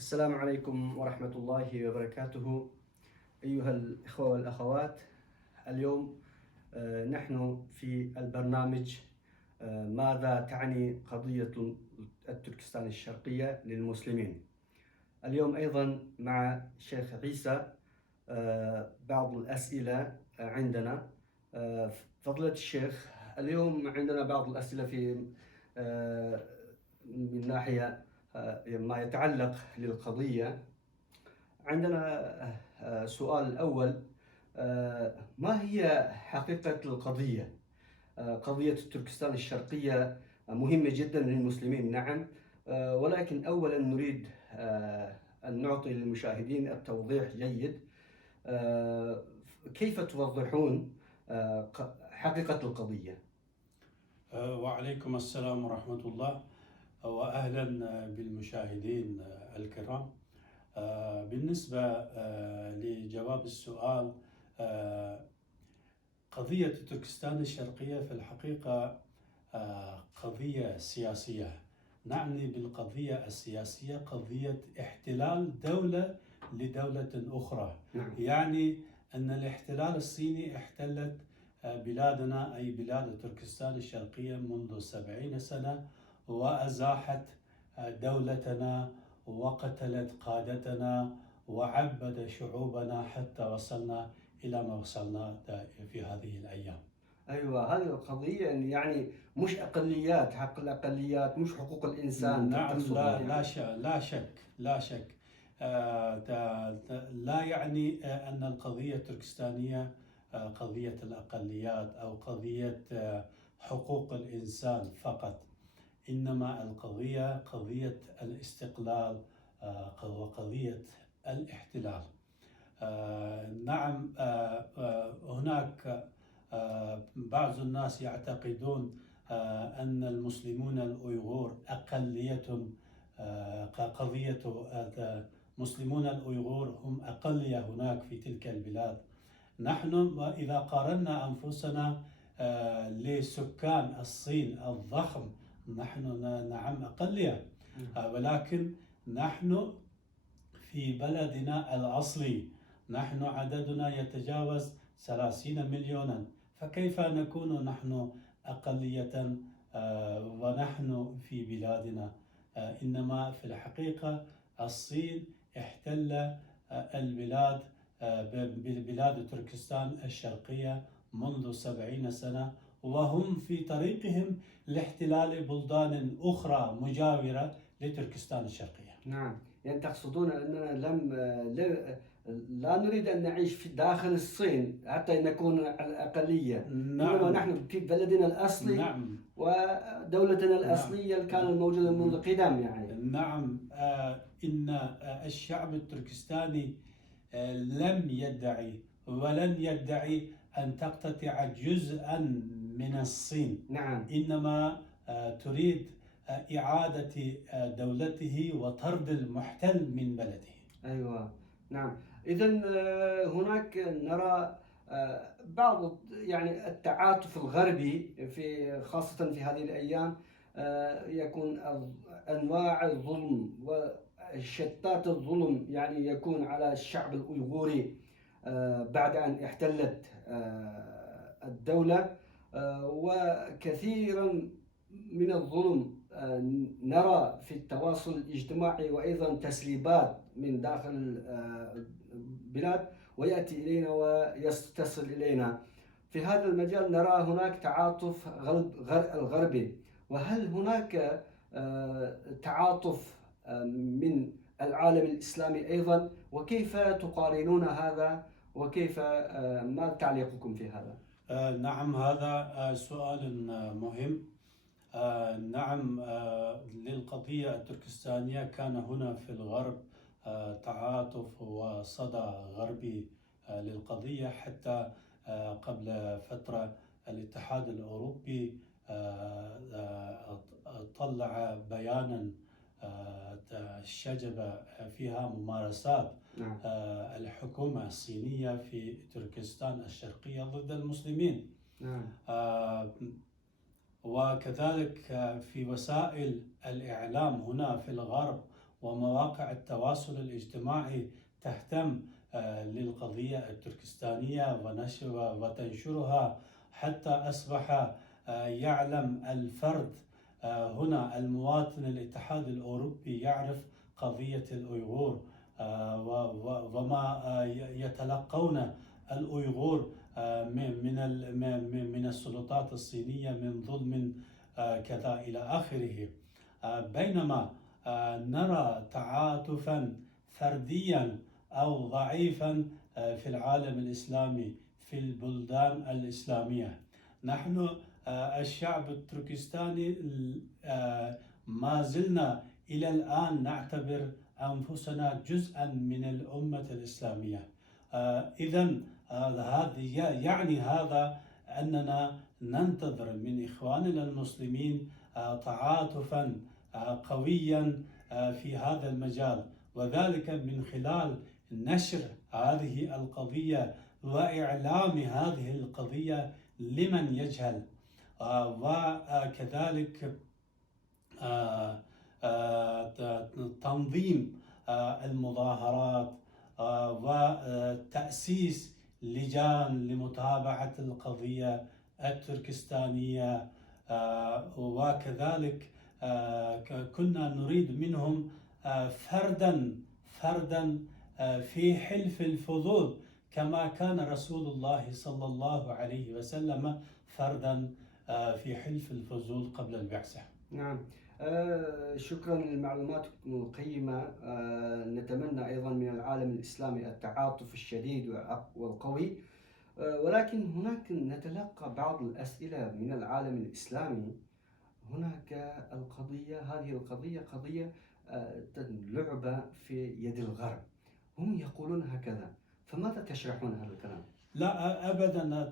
السلام عليكم ورحمة الله وبركاته. أيها الإخوة والأخوات، اليوم نحن في البرنامج ماذا تعني قضية التركستان الشرقية للمسلمين. اليوم أيضا مع الشيخ عيسى بعض الأسئلة عندنا. فضيلة الشيخ، اليوم عندنا بعض الأسئلة في من ناحية ما يتعلق للقضية. عندنا سؤال الأول: ما هي حقيقة القضية؟ قضية تركستان الشرقية مهمة جدا للمسلمين، نعم، ولكن أولا نريد أن نعطي للمشاهدين التوضيح جيد. كيف توضحون حقيقة القضية؟ وعليكم السلام ورحمة الله، وأهلا بالمشاهدين الكرام. بالنسبة لجواب السؤال، قضية تركستان الشرقية في الحقيقة قضية سياسية. نعني بالقضية السياسية قضية احتلال دولة لدولة أخرى. يعني أن الاحتلال الصيني احتلت بلادنا أي بلاد تركستان الشرقية منذ 70 سنة، وأزاحت دولتنا وقتلت قادتنا وعبد شعوبنا حتى وصلنا إلى ما وصلنا في هذه الأيام. أيوة، هذه القضية يعني مش أقليات، حق الأقليات مش حقوق الإنسان. نعم، لا شك. لا يعني أن القضية التركستانية قضية الأقليات أو قضية حقوق الإنسان فقط، إنما القضية قضية الاستقلال وقضية الاحتلال. نعم، هناك بعض الناس يعتقدون أن المسلمون الأيغور أقلية. قضية المسلمون الأيغور هم أقلية هناك في تلك البلاد. نحن إذا قارنا أنفسنا لسكان الصين الضخم، نحن نعم أقلية، ولكن نحن في بلدنا الأصلي نحن عددنا يتجاوز 30 مليونا، فكيف نكون نحن أقلية ونحن في بلادنا؟ إنما في الحقيقة الصين احتل البلاد بلاد تركستان الشرقية منذ 70 سنة، وهم في طريقهم لاحتلال بلدان أخرى مجاورة لتركستان الشرقية. نعم، يعني تقصدون أننا لا نريد أن نعيش في داخل الصين حتى نكون الأقلية. نعم. إنما نحن في بلدنا الأصلي. نعم. ودولتنا الأصلية اللي كانت موجودة منذ قدم يعني. نعم. إن الشعب التركستاني لم يدعي ولن يدعي أن تقتطع جزءا من الصين. نعم. إنما تريد إعادة دولته وطرد المحتل من بلده. أيوة، نعم. إذن هناك نرى بعض يعني التعاطف الغربي في خاصة في هذه الأيام، يكون أنواع الظلم وشتات الظلم يعني يكون على الشعب الأيغوري بعد أن احتلت الدولة، وكثيرا من الظلم نرى في التواصل الاجتماعي، وأيضا تسريبات من داخل البلاد ويأتي إلينا ويتصل إلينا. في هذا المجال نرى هناك تعاطف الغربي، وهل هناك تعاطف من العالم الإسلامي أيضا؟ وكيف تقارنون هذا؟ وكيف ما تعليقكم في هذا؟ نعم، هذا سؤال مهم. نعم، للقضية التركستانية كان هنا في الغرب تعاطف وصدى غربي للقضية، حتى قبل فترة الاتحاد الأوروبي طلع بيانا شجب فيها ممارسات الحكومة الصينية في تركستان الشرقية ضد المسلمين. وكذلك في وسائل الإعلام هنا في الغرب ومواقع التواصل الاجتماعي تهتم للقضية التركستانية وتنشرها، حتى أصبح يعلم الفرد هنا المواطن الاتحاد الأوروبي يعرف قضية الأيغور وما يتلقون الأيغور من السلطات الصينية من ظلم كذا إلى آخره. بينما نرى تعاطفا فرديا أو ضعيفا في العالم الإسلامي في البلدان الإسلامية. نحن الشعب التركستاني ما زلنا إلى الآن نعتبر أنفسنا جزءا من الأمة الإسلامية. إذن يعني هذا أننا ننتظر من إخواننا المسلمين تعاطفا قويا في هذا المجال، وذلك من خلال نشر هذه القضية وإعلام هذه القضية لمن يجهل، وكذلك تنظيم المظاهرات وتأسيس لجان لمتابعة القضية التركستانية. وكذلك كنا نريد منهم فردا في حلف الفضول، كما كان رسول الله صلى الله عليه وسلم فردا في حلف الفضول قبل البعثة. نعم، شكرا للمعلومات القيمة. نتمنى أيضا من العالم الإسلامي التعاطف الشديد والقوي، ولكن هناك نتلقى بعض الأسئلة من العالم الإسلامي. هناك هذه القضية قضية لعبة في يد الغرب، هم يقولون هكذا، فماذا تشرحون هذا الكلام؟ لا أبدا،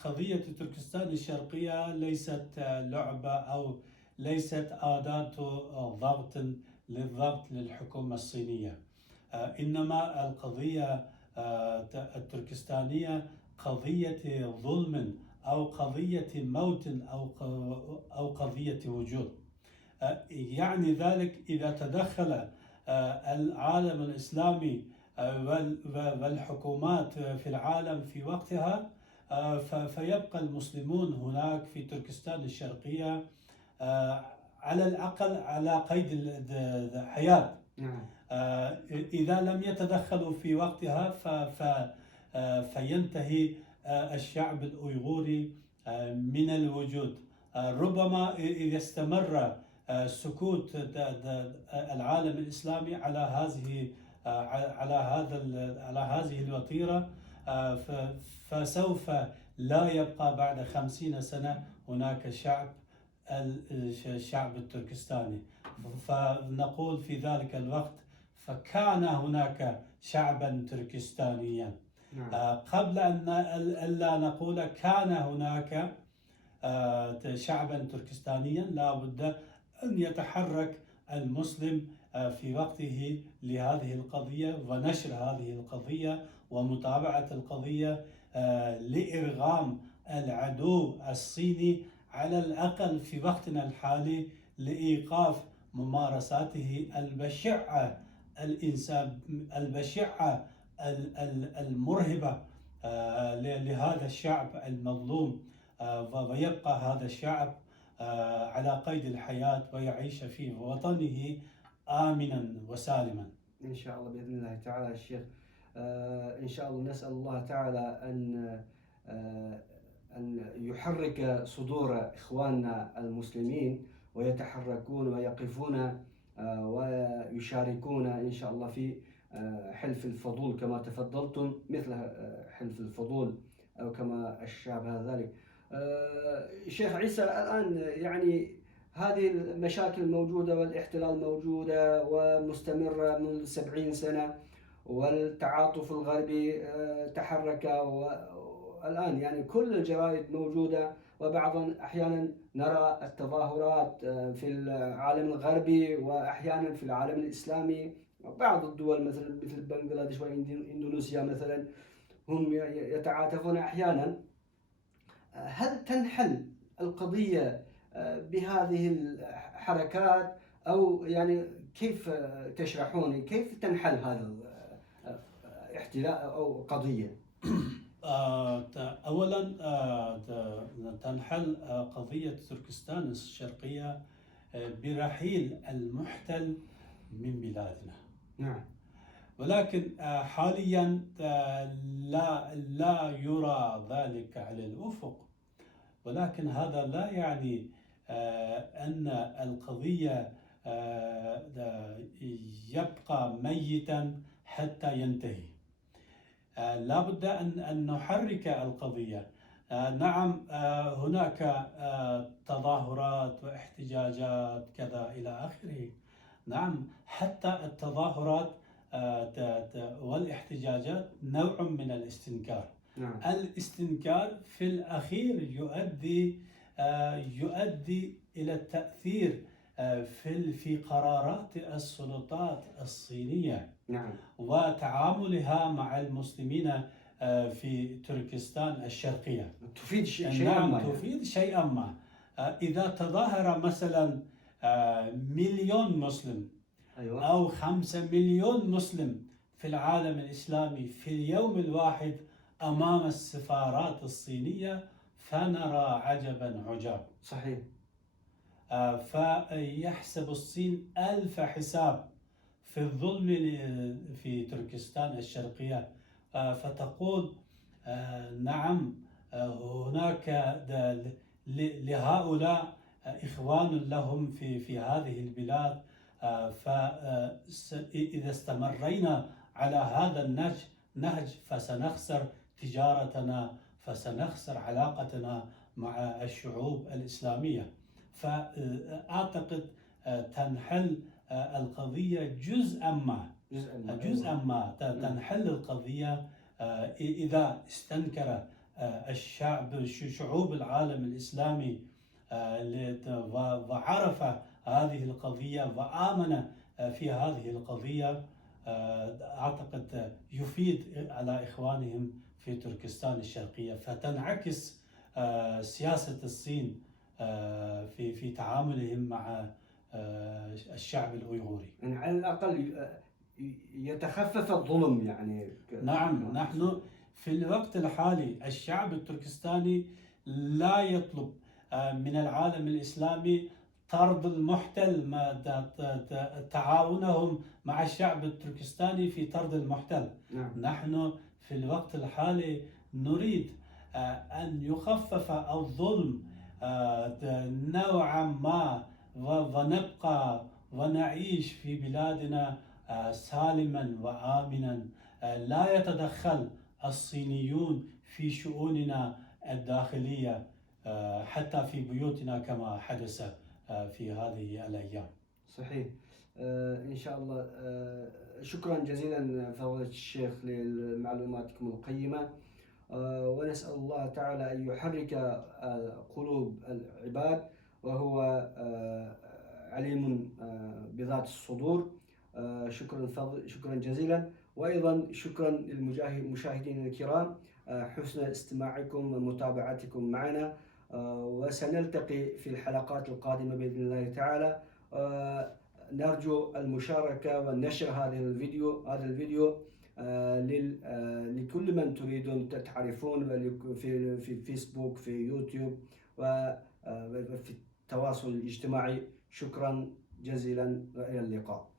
قضية تركستان الشرقية ليست لعبة أو ليست أداة ضغط للحكومة الصينية، إنما القضية التركستانية قضية ظلم أو قضية موت أو قضية وجود. يعني ذلك إذا تدخل العالم الإسلامي والحكومات في العالم في وقتها، فيبقى المسلمون هناك في تركستان الشرقية على الأقل على قيد الحياة. إذا لم يتدخلوا في وقتها فينتهي الشعب الأيغوري من الوجود. ربما إذا استمر سكوت العالم الإسلامي على هذه الوتيرة، فسوف لا يبقى بعد 50 سنة هناك الشعب التركستاني. فنقول في ذلك الوقت فكان هناك شعبا تركستانيا، قبل أن لا نقول كان هناك شعبا تركستانيا. لا بد أن يتحرك المسلم في وقته لهذه القضية ونشر هذه القضية ومتابعة القضية لإرغام العدو الصيني على الأقل في وقتنا الحالي لإيقاف ممارساته البشعة المرهبة لهذا الشعب المظلوم، ويبقى هذا الشعب على قيد الحياة ويعيش في وطنه آمنا وسالما إن شاء الله بإذن الله تعالى. الشيخ إن شاء الله نسأل الله تعالى أن يحرك صدور إخواننا المسلمين ويتحركون ويقفون ويشاركون إن شاء الله في حلف الفضول كما تفضلتم، مثل حلف الفضول أو كما أشابه ذلك. شيخ عيسى، الآن يعني هذه المشاكل موجودة والاحتلال موجودة ومستمرة منذ 70 سنة، والتعاطف الغربي تحرك، والآن يعني كل الجرائد موجودة، وبعضا أحيانا نرى التظاهرات في العالم الغربي وأحيانا في العالم الإسلامي. بعض الدول مثل بنغلاديش وإندونيسيا مثلا هم يتعاطفون أحيانا. هل تنحل القضية بهذه الحركات، أو يعني كيف تشرحون كيف تنحل هذا احتلال أو قضية؟ أولا تنحل قضية تركستان الشرقية برحيل المحتل من بلادنا. نعم. ولكن حاليا لا يرى ذلك على الأفق، ولكن هذا لا يعني أن القضية يبقى ميتا حتى ينتهي. لا بد أن نحرك القضية. نعم، هناك تظاهرات واحتجاجات كذا إلى آخره. نعم، حتى التظاهرات والاحتجاجات نوع من الاستنكار. نعم. الاستنكار في الأخير يؤدي إلى التأثير في قرارات السلطات الصينية. نعم. وتعاملها مع المسلمين في تركستان الشرقية. تفيد شيئا نعم، ما. تفيد شيئا ما. إذا تظاهر مثلا 1,000,000 مسلم، أيوة. أو 5,000,000 مسلم في العالم الإسلامي في اليوم الواحد أمام السفارات الصينية، فنرى عجبا عجاب. صحيح. فيحسب الصين 1000 حساب في الظلم في تركستان الشرقية. فتقول نعم، هناك لهؤلاء إخوان لهم في هذه البلاد. فإذا استمرينا على هذا النهج فسنخسر تجارتنا، فسنخسر علاقتنا مع الشعوب الإسلامية. فأعتقد تنحل القضية جزءا ما تنحل القضية إذا استنكر شعوب العالم الإسلامي وعرف هذه القضية وآمن في هذه القضية. أعتقد يفيد على إخوانهم في تركستان الشرقية، فتنعكس سياسة الصين في تعاملهم مع الشعب الأيغوري. يعني على الأقل يتخفف الظلم يعني. نعم، نحن في الوقت الحالي الشعب التركستاني لا يطلب من العالم الإسلامي طرد المحتل، تعاونهم مع الشعب التركستاني في طرد المحتل. نعم. نحن في الوقت الحالي نريد أن يخفف الظلم نوعا ما، ونبقى ونعيش في بلادنا سالما وآمنا. لا يتدخل الصينيون في شؤوننا الداخلية، حتى في بيوتنا كما حدث في هذه الأيام. صحيح. إن شاء الله. شكرا جزيلا فضيلة الشيخ لمعلوماتكم القيمة، ونسأل الله تعالى أن يحرك قلوب العباد، وهو عليم بذات الصدور. شكرا جزيلا، وأيضا شكرا للمشاهدين الكرام حسن استماعكم ومتابعتكم معنا، وسنلتقي في الحلقات القادمة بإذن الله تعالى. نرجو المشاركة والنشر هذا الفيديو لكل من تريدون تعرفون في فيسبوك، في يوتيوب، وفي التواصل الاجتماعي. شكرا جزيلا وإلى اللقاء.